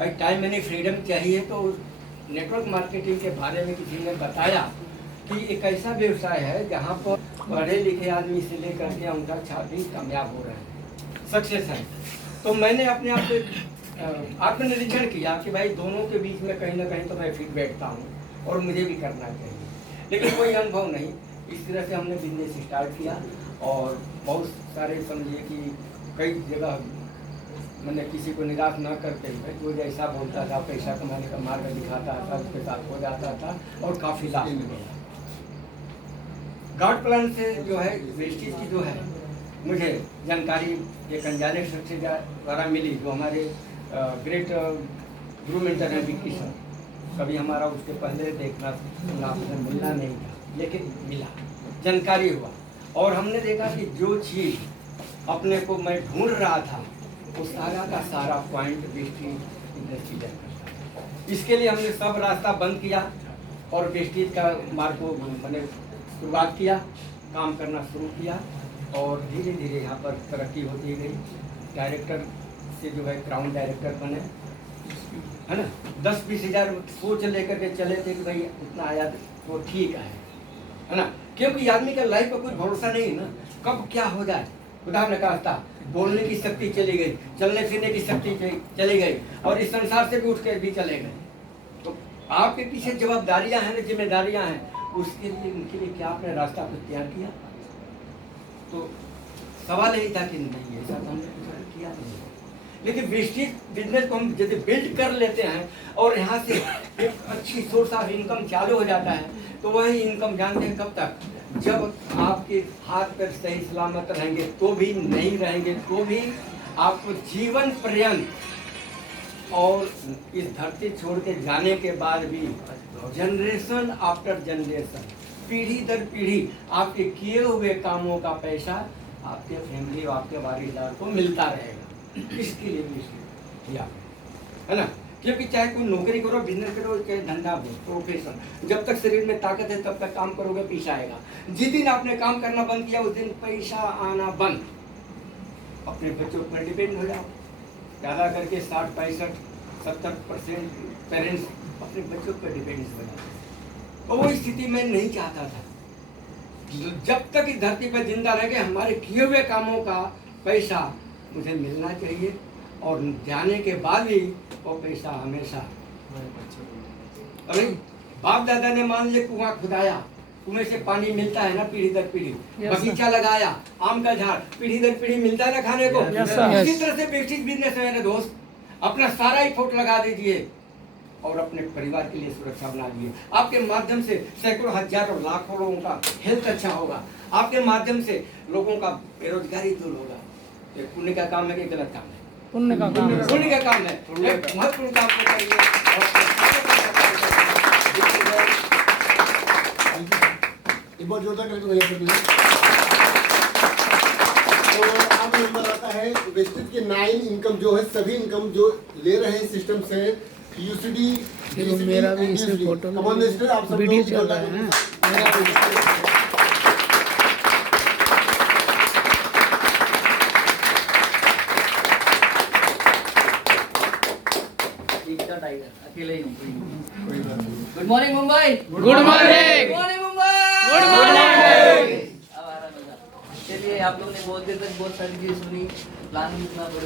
भाई time money freedom चाहिए तो नेटवर्क मार्केटिंग के बारे में किसी ने बताया कि एक ऐसा व्यवसाय है जहाँ पर पढ़े लिखे आदमी से लेकर के उनका छात्र कामयाब हो रहे हैं, सक्सेस है। तो मैंने अपने आप से आत्मनिरीक्षण किया कि भाई दोनों के बीच में कहीं ना कहीं तो मैं फिट बैठता हूँ और मुझे भी करना चाहिए, लेकिन कोई अनुभव नहीं। इस तरह से हमने बिजनेस स्टार्ट किया और बहुत सारे समझिए कि कई जगह मैंने किसी को निराश न करते हुए जो जैसा बोलता था पैसा कमाने का मार्ग दिखाता था उसके साथ हो जाता था और काफ़ी लाभ मिला। गार्ड प्लान से जो है वेस्टेज की जो है मुझे जानकारी एक अनजाने शख्स के द्वारा मिली, जो हमारे ग्रेट गुरु मेंटर हैं विक्की सर। कभी हमारा उसके पहले देखना सुनना मिलना नहीं था, लेकिन मिला, जानकारी हुआ और हमने देखा कि जो चीज़ अपने को मैं ढूंढ रहा था वो सारा का सारा पॉइंट वेस्टेज इंडस्ट्री करता। इसके लिए हमने सब रास्ता बंद किया और वेस्टेज का मार्ग को मैंने शुरुआत किया, काम करना शुरू किया और धीरे धीरे यहाँ पर तरक्की होती गई। डायरेक्टर से जो है क्राउन डायरेक्टर बने, है ना। 10-20 हज़ार सोच लेकर के चले थे कि भाई उतना आया तो ठीक है ना, क्योंकि आदमी का लाइफ का कोई भरोसा नहीं ना, कब क्या हो जाए। खुदा ने कहा था बोलने की शक्ति चली गई, चलने फिरने की शक्ति चली गई और इस संसार से भी उठ कर भी चले गए। तो आपके पीछे जवाबदारियां हैं, जिम्मेदारियां हैं, उसके लिए उनके लिए क्या आपने रास्ता को तैयार किया। तो सवाल यही था कि नहीं ऐसा तो हमने किया नहीं, लेकिन वेस्टेज बिजनेस को हम यदि बिल्ड कर लेते हैं और यहाँ से एक अच्छी सोर्स ऑफ इनकम चालू हो जाता है, तो वही इनकम जानते हैं कब तक, जब आपके हाथ पैर सही सलामत रहेंगे तो भी, नहीं रहेंगे तो भी आपको जीवन पर्यंत और इस धरती छोड़ के जाने के बाद भी जनरेशन आफ्टर जनरेशन, पीढ़ी दर पीढ़ी आपके किए हुए कामों का पैसा आपके फैमिली और आपके वारिसदार को मिलता रहेगा। इसके लिए भी किया है ना, क्योंकि चाहे कोई नौकरी करो, बिजनेस करो, चाहे धंधा हो, प्रोफेशन, जब तक शरीर में ताकत है तब तक काम करोगे, पैसा आएगा। जिस दिन आपने काम करना बंद किया उस दिन पैसा आना बंद। अपने बच्चों पर डिपेंड हो जाओ, ज़्यादा करके 60-65-70% पेरेंट्स अपने बच्चों पर डिपेंड हो जाते, और वो स्थिति मैं नहीं चाहता था। जब तक इस धरती पर जिंदा रहेंगे हमारे किए हुए कामों का पैसा मुझे मिलना चाहिए, और जाने के बाद भी वो पैसा हमेशा अरे बाप दादा ने मान लिया कुआं खुदाया, कुएं से पानी मिलता है ना पीढ़ी दर पीढ़ी, बगीचा लगाया, आम का झाड़, पीढ़ी दर पीढ़ी मिलता है ना खाने को। इसी तरह से वेस्टेज बिजनेस है मेरे दोस्त, अपना सारा एफर्ट लगा दीजिए और अपने परिवार के लिए सुरक्षा बना दीजिए। आपके माध्यम से सैकड़ों हजारों लाखों लोगों का हेल्थ अच्छा होगा, आपके माध्यम से लोगों का बेरोजगारी दूर होगा। ये पुण्य का काम है कि गलत काम है? पुण्य का काम है, पुण्य का काम है, एक महत्वपूर्ण काम को करिए। एक बार जोरदार करके भैया सभी। तो अब नंबर आता है वेस्टेज के 9 इनकम जो है, सभी इनकम जो ले रहे हैं सिस्टम से, यूसीडी, मेरा भी इसमें फोटो वीडियो चल रहा है ना। अकेले ही हूँ। Good morning Mumbai, good morning, good morning Mumbai, good morning. अब आ रहा मजा। चलिए आप लोगों ने बहुत देर तक बहुत सारी चीज़ सुनी, प्लान भी इतना बड़े